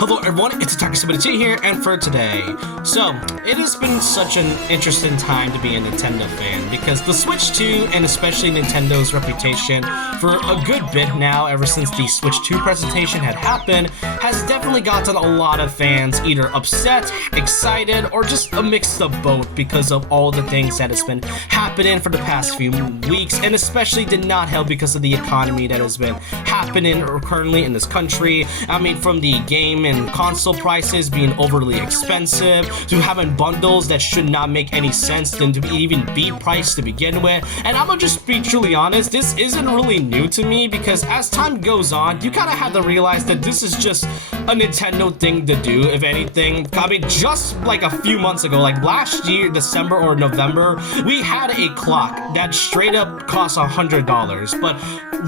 Hello everyone, it's Attacker72 here, and for today. So, it has been such an interesting time to be a Nintendo fan, because the Switch 2, and especially Nintendo's reputation, for a good bit now, ever since the Switch 2 presentation had happened, has definitely gotten a lot of fans either upset, excited, or just a mix of both because of all the things that has been happening for the past few weeks, and especially did not help because of the economy that has been happening currently in this country. I mean, from the game and console prices being overly expensive to having bundles that should not make any sense than to even be priced to begin with. And I'm gonna just be truly honest, this isn't really new to me, because as time goes on, you kind of have to realize that this is just a Nintendo thing to do, if anything. I mean, just like a few months ago, like last year, December or November, we had a clock that straight up cost $100. But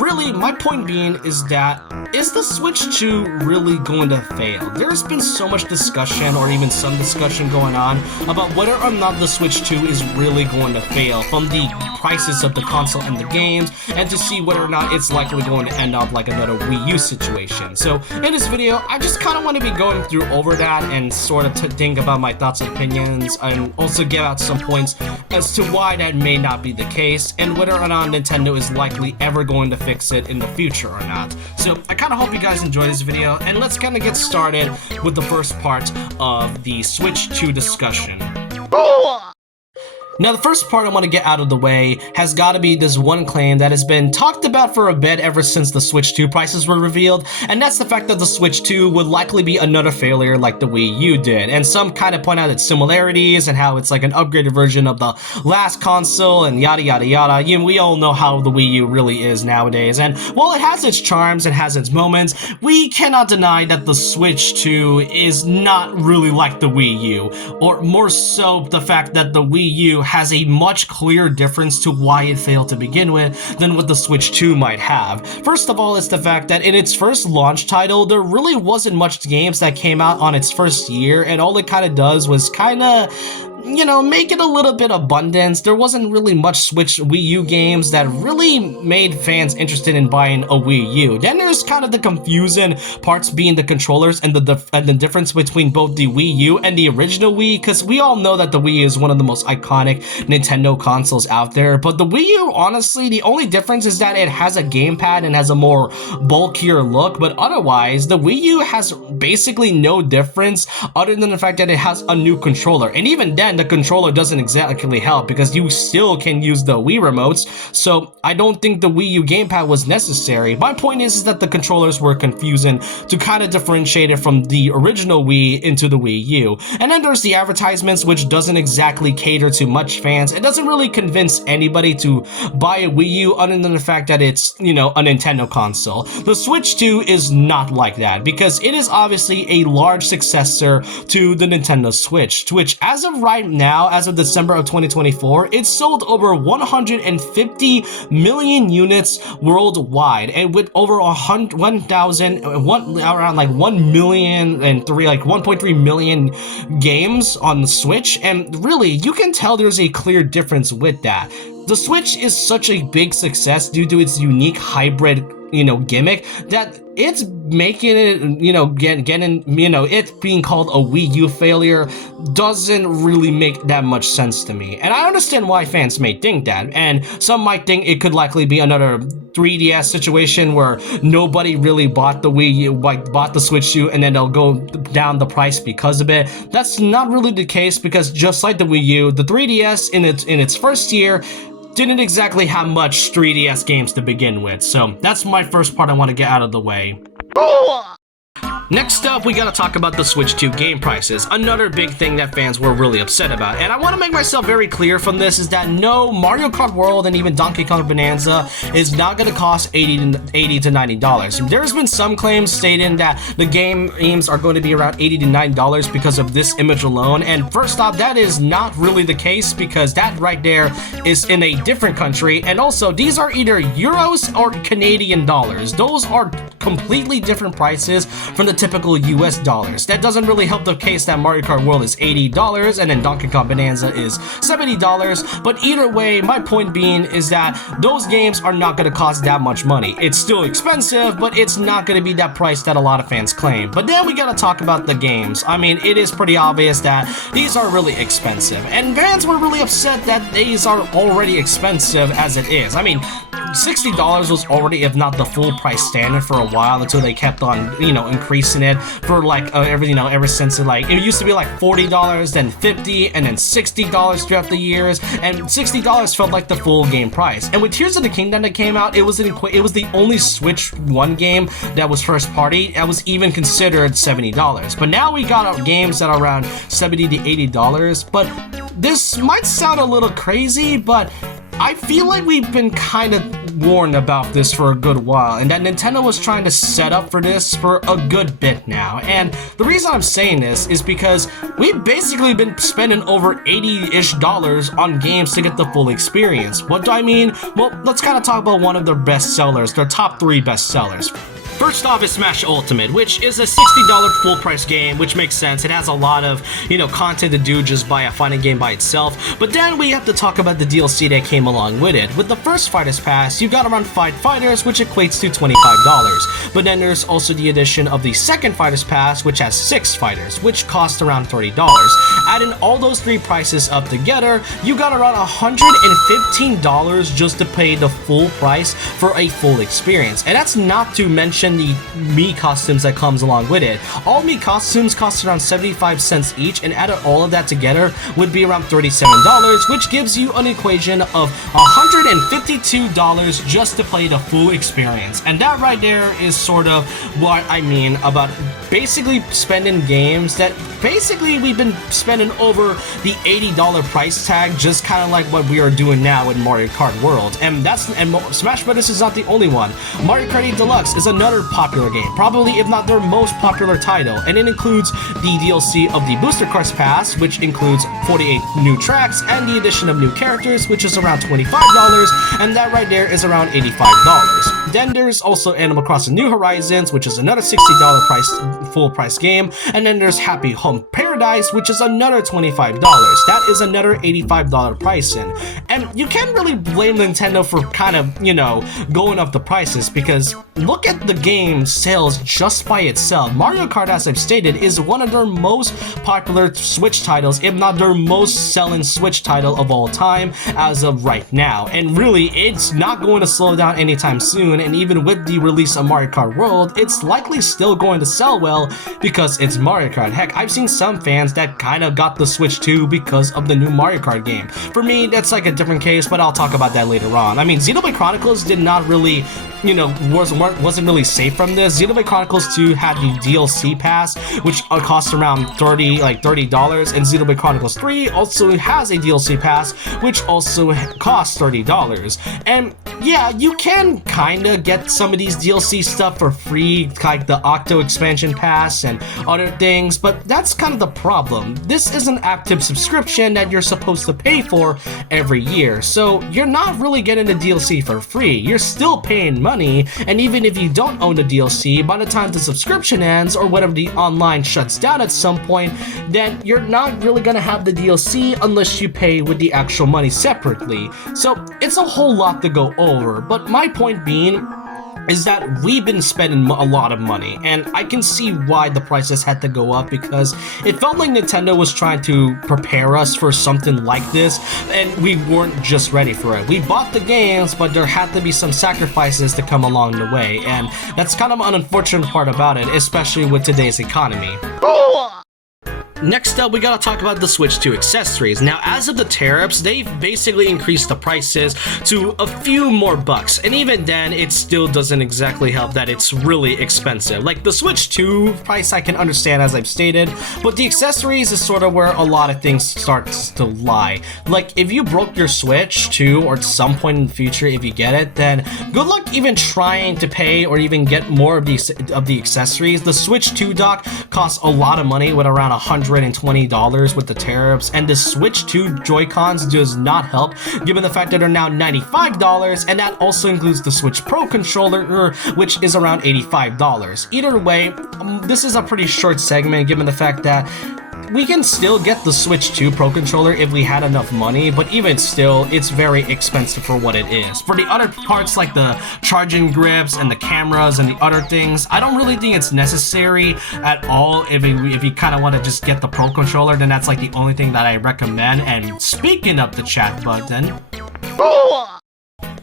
really, my point being is that, is the Switch 2 really going to fail? There's been so much discussion, or even some discussion going on, about whether or not the Switch 2 is really going to fail, from the prices of the console and the games, and to see whether or not it's likely going to end up like another Wii U situation. So in this video, I just kind of want to be going through over that and sort of think about my thoughts and opinions, and also give out some points as to why that may not be the case, and whether or not Nintendo is likely ever going to fix it in the future or not. So I kind of hope you guys enjoy this video, and let's kind of get started with the first part of the Switch 2 discussion. Now, the first part I want to get out of the way has got to be this one claim that has been talked about for a bit ever since the Switch 2 prices were revealed, and that's the fact that the Switch 2 would likely be another failure like the Wii U did. And some kind of point out its similarities and how it's like an upgraded version of the last console and yada yada yada. You know, we all know how the Wii U really is nowadays, and while it has its charms and has its moments, we cannot deny that the Switch 2 is not really like the Wii U, or more so the fact that the Wii U has a much clearer difference to why it failed to begin with than what the Switch 2 might have. First of all, it's the fact that in its first launch title, there really wasn't much games that came out on its first year, and all it kind of does was kind of, you know, make it a little bit abundance. There wasn't really much Wii U games that really made fans interested in buying a Wii U. Then there's kind of the confusing parts being the controllers and the difference between both the Wii U and the original Wii, because we all know that the Wii is one of the most iconic Nintendo consoles out there. But the Wii U, honestly, the only difference is that it has a gamepad and has a more bulkier look, but otherwise, the Wii U has basically no difference other than the fact that it has a new controller. And even then, the controller doesn't exactly help, because you still can use the Wii remotes, so I don't think the Wii U gamepad was necessary. My point is that the controllers were confusing to kind of differentiate it from the original Wii into the Wii U. And then there's the advertisements, which doesn't exactly cater to much fans. It doesn't really convince anybody to buy a Wii U other than the fact that it's, you know, a Nintendo console. The Switch 2 is not like that, because it is obviously a large successor to the Nintendo Switch, which as of right now, as of December of 2024, it's sold over 150 million units worldwide, and with over 1.3 million games on the Switch. And really, you can tell there's a clear difference with that. The Switch is such a big success due to its unique hybrid, you know, gimmick, that it's making it, you know, getting, you know, it being called a Wii U failure doesn't really make that much sense to me. And I understand why fans may think that, and some might think it could likely be another 3DS situation where nobody really bought the Wii U, like bought the Switch 2, and then they'll go down the price because of it. That's not really the case, because just like the Wii U, the 3DS in its first year didn't exactly have much 3DS games to begin with. So that's my first part I want to get out of the way. Next up, we gotta talk about the Switch 2 game prices, another big thing that fans were really upset about. And I want to make myself very clear from this is that no, Mario Kart World and even Donkey Kong Bonanza is not gonna cost $80 to $90. There's been some claims stating that the games are going to be around $80 to $90 because of this image alone. And first off, that is not really the case, because that right there is in a different country. And also, these are either euros or Canadian dollars. Those are completely different prices from the typical US dollars. That doesn't really help the case that Mario Kart World is $80 and then Donkey Kong Bonanza is $70, but either way, my point being is that those games are not going to cost that much money. It's still expensive, but it's not going to be that price that a lot of fans claim. But then we got to talk about the games. I mean, it is pretty obvious that these are really expensive, and fans were really upset that these are already expensive as it is. I mean, $60 was already, if not the full price standard for a while, until they kept on, increasing it for like ever since it used to be like $40, then $50, and then $60 throughout the years, and $60 felt like the full game price. And with Tears of the Kingdom that came out, it was the only Switch 1 game that was first party that was even considered $70. But now we got games that are around $70 to $80. But this might sound a little crazy, but I feel like we've been kind of warned about this for a good while, and that Nintendo was trying to set up for this for a good bit now. And the reason I'm saying this is because we've basically been spending over $80-ish on games to get the full experience. What do I mean? Well, let's kind of talk about one of their best sellers, their top 3 best sellers. First off is Smash Ultimate, which is a $60 full price game, which makes sense. It has a lot of, content to do just by a fighting game by itself. But then we have to talk about the DLC that came along with it. With the first Fighters Pass, you got around 5 fighters, which equates to $25. But then there's also the addition of the second Fighters Pass, which has 6 fighters, which cost around $30. Adding all those 3 prices up together, you got around $115 just to pay the full price for a full experience. And that's not to mention the Mii costumes that comes along with it. All Mii costumes cost around 75 cents each, and added all of that together would be around $37, which gives you an equation of $152 just to play the full experience. And that right there is sort of what I mean about basically spending games that basically we've been spending over the $80 price tag, just kind of like what we are doing now in Mario Kart World. And Smash Bros. Is not the only one. Mario Kart 8 Deluxe is another popular game, probably if not their most popular title, and it includes the DLC of the Booster Quest Pass, which includes 48 new tracks, and the addition of new characters, which is around $25, and that right there is around $85. Then there's also Animal Crossing New Horizons, which is another $60 full price game, and then there's Happy Home Paradise, which is another $25. That is another $85 pricing. And you can't really blame Nintendo for kind of, going up the prices, because look at the game sales just by itself. Mario Kart, as I've stated, is one of their most popular Switch titles, if not their most selling Switch title of all time as of right now. And really, it's not going to slow down anytime soon, and even with the release of Mario Kart World, it's likely still going to sell well because it's Mario Kart. Heck, I've seen some fans that kind of got the Switch 2 because of the new Mario Kart game. For me, that's like a different case, but I'll talk about that later on. I mean, Xenoblade Chronicles did not really, wasn't really safe from this. Xenoblade Chronicles 2 had the DLC pass, which costs around $30, and Xenoblade Chronicles 3 also has a DLC pass, which also costs $30. And yeah, you can kinda get some of these DLC stuff for free, like the Octo expansion pass and other things, but that's kind of the problem. This is an active subscription that you're supposed to pay for every year, so you're not really getting the DLC for free. You're still paying money, and even if you don't own the DLC, by the time the subscription ends or whatever the online shuts down at some point, then you're not really gonna have the DLC unless you pay with the actual money separately. So it's a whole lot to go over, but my point being is that we've been spending a lot of money, and I can see why the prices had to go up, because it felt like Nintendo was trying to prepare us for something like this, and we weren't just ready for it. We bought the games, but there had to be some sacrifices to come along the way, and that's kind of an unfortunate part about it, especially with today's economy. Next up, we gotta talk about the Switch 2 accessories. Now, as of the tariffs, they've basically increased the prices to a few more bucks, and even then, it still doesn't exactly help that it's really expensive. Like, the Switch 2 price I can understand, as I've stated, but the accessories is sort of where a lot of things start to lie. Like, if you broke your Switch 2, or at some point in the future, if you get it, then good luck even trying to pay or even get more of the accessories. The Switch 2 dock costs a lot of money, with around $100 $120 with the tariffs, and the Switch 2 Joy-Cons does not help, given the fact that they're now $95, and that also includes the Switch Pro controller, which is around $85. Either way, this is a pretty short segment, given the fact that we can still get the Switch 2 Pro controller if we had enough money, but even still, it's very expensive for what it is. For the other parts like the charging grips and the cameras and the other things, I don't really think it's necessary at all. If you kind of want to just get the Pro controller, then that's like the only thing that I recommend. And speaking of the chat button,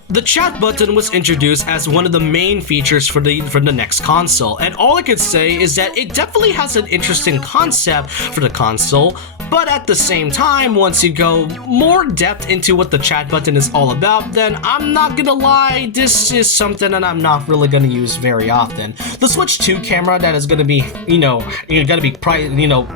the chat button was introduced as one of the main features for the next console, and all I could say is that it definitely has an interesting concept for the console, but at the same time, once you go more depth into what the chat button is all about, then I'm not gonna lie, this is something that I'm not really gonna use very often. The Switch 2 camera that is gonna be,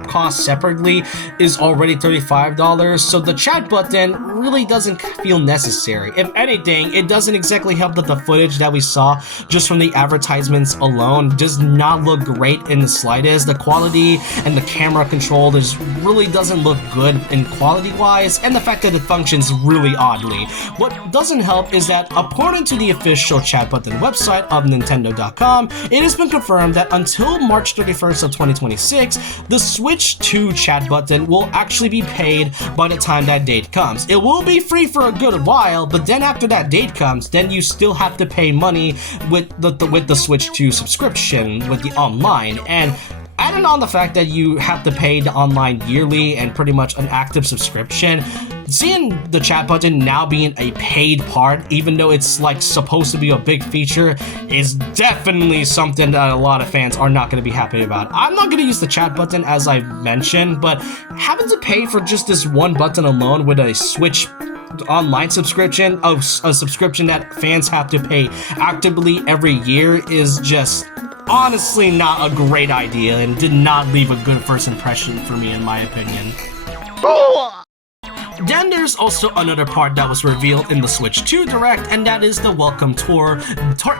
cost separately is already $35, so the chat button really doesn't feel necessary. If anything, it doesn't exactly help that the footage that we saw just from the advertisements alone does not look great in the slightest. The quality and the camera control really doesn't look good in quality wise, and the fact that it functions really oddly. What doesn't help is that according to the official chat button website of Nintendo.com, it has been confirmed that until March 31st of 2026, the Switch 2 chat button will actually be paid by the time that date comes. It will be free for a good while, but then after that date comes, then you still have to pay money with the Switch 2 subscription with the online. And adding on the fact that you have to pay the online yearly and pretty much an active subscription, seeing the chat button now being a paid part, even though it's like supposed to be a big feature, is definitely something that a lot of fans are not going to be happy about. I'm not going to use the chat button as I mentioned, but having to pay for just this one button alone with a Switch online subscription, a subscription that fans have to pay actively every year, is just honestly not a great idea and did not leave a good first impression for me, in my opinion. Then there's also another part that was revealed in the Switch 2 Direct, and that is the Welcome Tour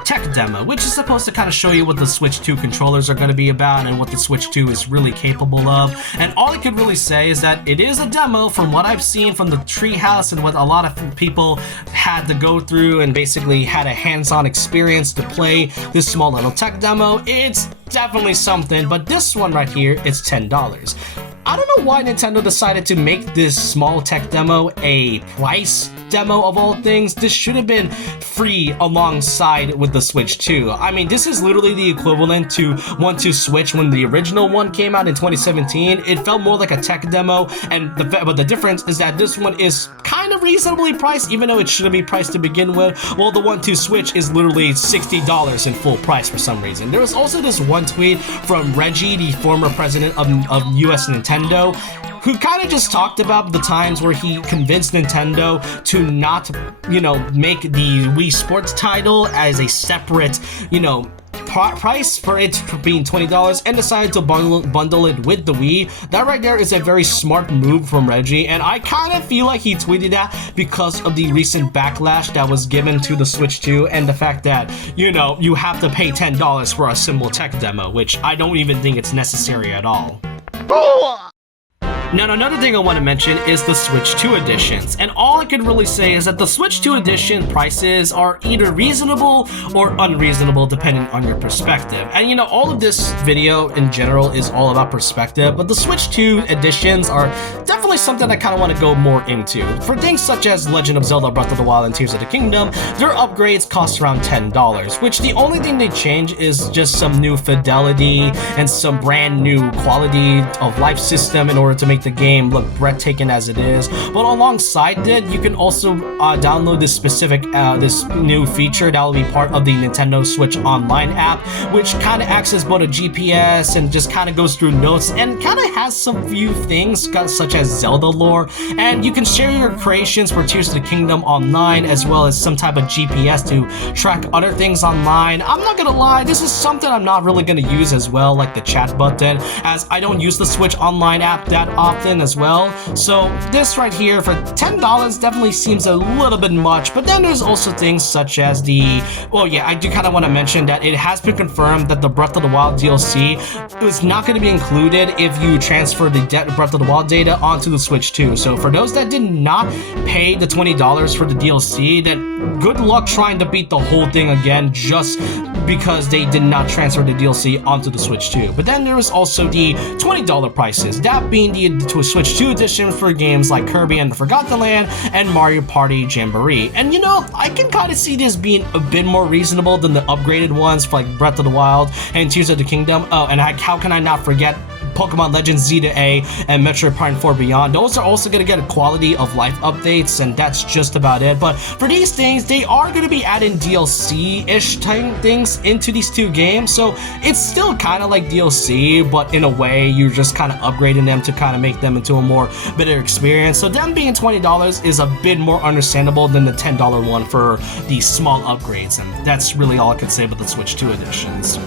tech demo, which is supposed to kind of show you what the Switch 2 controllers are going to be about and what the Switch 2 is really capable of. And all I could really say is that it is a demo from what I've seen from the treehouse and what a lot of people had to go through and basically had a hands-on experience to play this small little tech demo. It's definitely something, but this one right here is $10. I don't know why Nintendo decided to make this small tech demo a price demo of all things. This should have been free alongside with the Switch 2. I mean, this is literally the equivalent to 1-2 Switch when the original one came out in 2017. It felt more like a tech demo, but the difference is that this one is kind of reasonably priced, even though it shouldn't be priced to begin with, while the 1-2 Switch is literally $60 in full price for some reason. There was also this one tweet from Reggie, the former president of US Nintendo, who kind of just talked about the times where he convinced Nintendo to not, make the Wii Sports title as a separate, price for it being $20 and decided to bundle it with the Wii. That right there is a very smart move from Reggie, and I kind of feel like he tweeted that because of the recent backlash that was given to the Switch 2 and the fact that, you have to pay $10 for a simple tech demo, which I don't even think it's necessary at all. Now, another thing I want to mention is the Switch 2 editions, and all I can really say is that the Switch 2 edition prices are either reasonable or unreasonable depending on your perspective. And all of this video in general is all about perspective, but the Switch 2 editions are definitely something I kind of want to go more into. For things such as Legend of Zelda Breath of the Wild and Tears of the Kingdom, their upgrades cost around $10, which the only thing they change is just some new fidelity and some brand new quality of life system in order to make the game look breathtaking as it is. But alongside it, you can also download this this new feature that will be part of the Nintendo Switch Online app, which kind of acts as both a GPS and just kind of goes through notes and kind of has some few things such as Zelda lore, and you can share your creations for Tears of the Kingdom online, as well as some type of GPS to track other things online. I'm not gonna lie, this is something I'm not really gonna use as well, like the chat button, as I don't use the Switch Online app that often as well. So this right here for $10 definitely seems a little bit much, but then there's also things such as well, yeah, I do kind of want to mention that it has been confirmed that the Breath of the Wild DLC is not going to be included if you transfer the Breath of the Wild data onto the Switch 2. So for those that did not pay the $20 for the DLC, then good luck trying to beat the whole thing again just because they did not transfer the DLC onto the Switch 2. But then there is also the $20 prices, that being the Switch 2 edition for games like Kirby and the Forgotten Land and Mario Party Jamboree. And you know, I can kind of see this being a bit more reasonable than the upgraded ones for like Breath of the Wild and Tears of the Kingdom. Oh, and how can I not forget Pokemon Legends Z to A and Metroid Prime 4 Beyond? Those are also going to get a quality of life updates, and that's just about it. But for these things, they are going to be adding DLC-ish type things into these two games, so it's still kind of like DLC, but in a way, you're just kind of upgrading them to kind of make them into a more better experience. So them being $20 is a bit more understandable than the $10 one for the small upgrades, and that's really all I could say about the Switch 2 editions.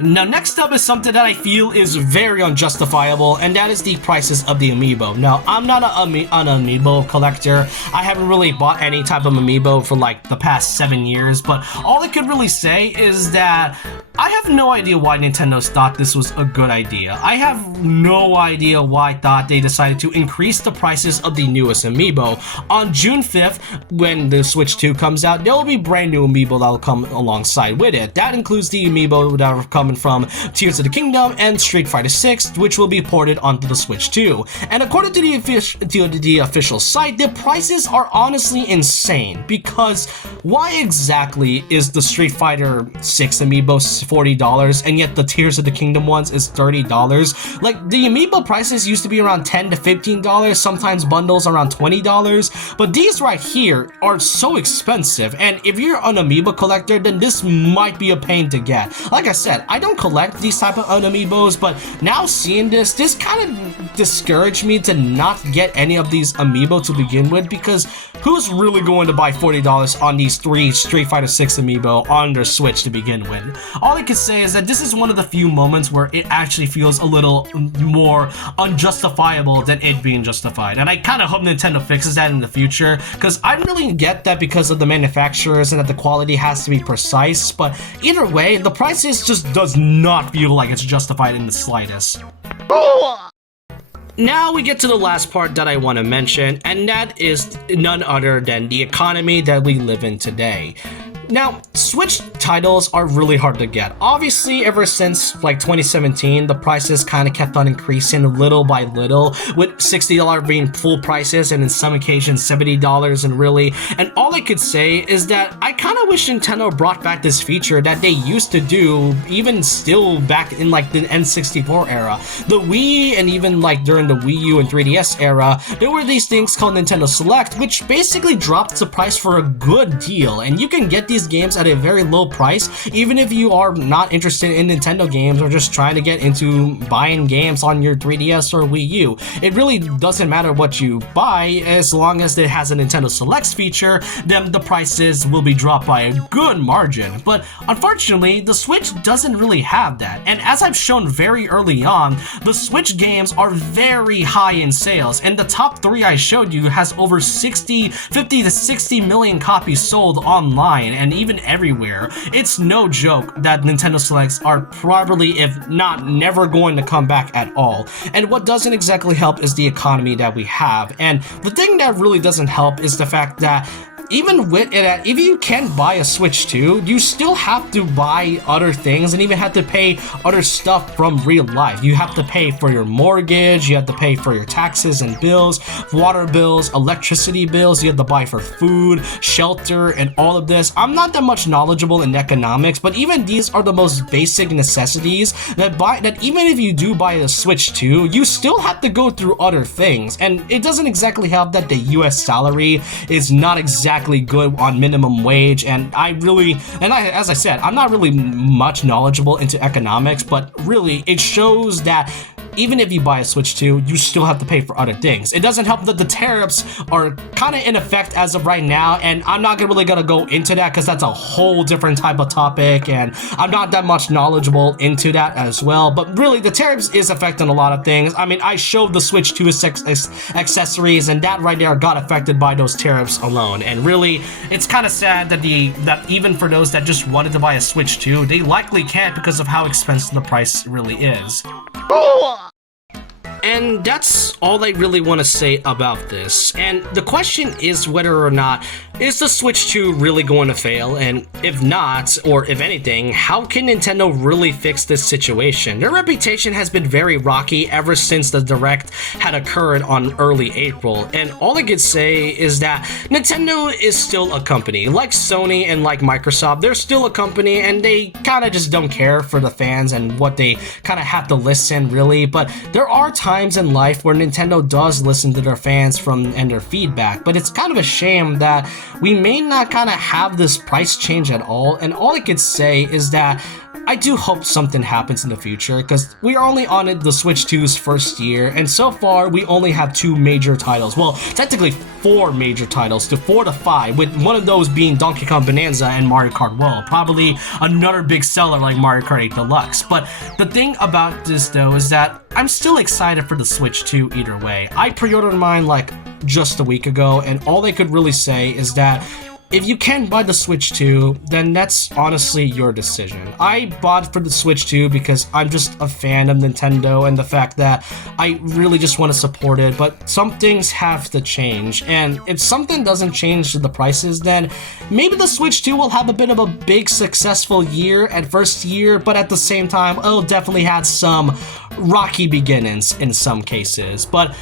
Now, next up is something that I feel is very unjustifiable, and that is the prices of the Amiibo. Now, I'm not an Amiibo collector. I haven't really bought any type of Amiibo for like the past 7 years, but all I could really say is that I have no idea why Nintendo thought this was a good idea. I have no idea why they decided to increase the prices of the newest Amiibo. On June 5th, when the Switch 2 comes out, there will be brand new Amiibo that will come alongside with it. That includes the Amiibo that are coming from Tears of the Kingdom and Street Fighter 6, which will be ported onto the Switch 2. And according to the official site, the prices are honestly insane, because why exactly is the Street Fighter 6 Amiibo $40 and yet the Tears of the Kingdom ones is $30? Like, the Amiibo prices used to be around $10 to $15, sometimes bundles around $20, but these right here are so expensive, and if you're an Amiibo collector, then this might be a pain to get. Like I said, I don't collect these type of Amiibos, but now seeing this kind of discouraged me to not get any of these Amiibo to begin with, because who's really going to buy $40 on these 3 Street Fighter 6 Amiibo on their Switch to begin with? All I can say is that this is one of the few moments where it actually feels a little more unjustifiable than it being justified, and I kind of hope Nintendo fixes that in the future, because I really get that because of the manufacturers and that the quality has to be precise, but either way, the prices just does not feel like it's justified in the slightest. Now we get to the last part that I want to mention, and that is none other than the economy that we live in today. Now, Switch titles are really hard to get. Obviously, ever since like 2017, the prices kind of kept on increasing little by little, with $60 being full prices and in some occasions $70 and all I could say is that I kind of wish Nintendo brought back this feature that they used to do even still back in like the N64 era. The Wii and even like during the Wii U and 3DS era, there were these things called Nintendo Select, which basically dropped the price for a good deal, and you can get these games at a very low price even if you are not interested in Nintendo games or just trying to get into buying games on your 3DS or Wii U. It really doesn't matter what you buy, as long as it has a Nintendo Selects feature, then the prices will be dropped by a good margin. But unfortunately, the Switch doesn't really have that, and as I've shown very early on, the Switch games are very high in sales, and the top 3 I showed you has over 50 to 60 million copies sold online and even everywhere. It's no joke that Nintendo Selects are probably, if not never, going to come back at all. And what doesn't exactly help is the economy that we have. And the thing that really doesn't help is the fact that even with it, if you can buy a Switch 2, you still have to buy other things and even have to pay other stuff from real life. You have to pay for your mortgage, you have to pay for your taxes and bills, water bills, electricity bills, you have to buy for food, shelter, and all of this. I'm not that much knowledgeable in economics, but even these are the most basic necessities that even if you do buy a Switch 2, you still have to go through other things. And it doesn't exactly help that the US salary is not exactly good on minimum wage, and as I said, I'm not really much knowledgeable into economics, but really it shows that even if you buy a Switch 2, you still have to pay for other things. It doesn't help that the tariffs are kind of in effect as of right now, and I'm not really gonna go into that because that's a whole different type of topic, and I'm not that much knowledgeable into that as well. But really, the tariffs is affecting a lot of things. I mean, I showed the Switch 2 accessories, and that right there got affected by those tariffs alone. And really, it's kind of sad that even for those that just wanted to buy a Switch 2, they likely can't because of how expensive the price really is. And that's all I really want to say about this. And the question is whether or not, is the Switch 2 really going to fail? And if not, or if anything, how can Nintendo really fix this situation? Their reputation has been very rocky ever since the Direct had occurred on early April. And all I could say is that Nintendo is still a company. Like Sony and like Microsoft, they're still a company, and they kind of just don't care for the fans and what they kind of have to listen, really. But there are times in life where Nintendo does listen to their fans and their feedback, but it's kind of a shame that we may not kind of have this price change at all. And all I could say is that I do hope something happens in the future, because we are only on the Switch 2's first year, and so far we only have 2 major titles. Well, technically 4 major titles, to 4 to 5, with one of those being Donkey Kong Bonanza and Mario Kart World. Probably another big seller like Mario Kart 8 Deluxe. But the thing about this though is that I'm still excited for the Switch 2 either way. I pre-ordered mine like just a week ago, and all I could really say is that if you can't buy the Switch 2, then that's honestly your decision. I bought for the Switch 2 because I'm just a fan of Nintendo and the fact that I really just want to support it, but some things have to change, and if something doesn't change to the prices, then maybe the Switch 2 will have a bit of a big successful year at first year, but at the same time, it'll definitely have some rocky beginnings in some cases. But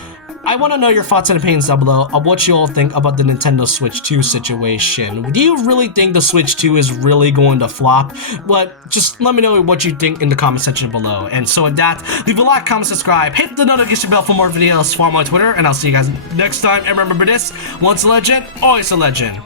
I want to know your thoughts and opinions down below of what you all think about the Nintendo Switch 2 situation. Do you really think the Switch 2 is really going to flop? But just let me know what you think in the comment section below. And so with that, leave a like, comment, subscribe, hit the notification bell for more videos, follow my Twitter, and I'll see you guys next time. And remember this, once a legend, always a legend.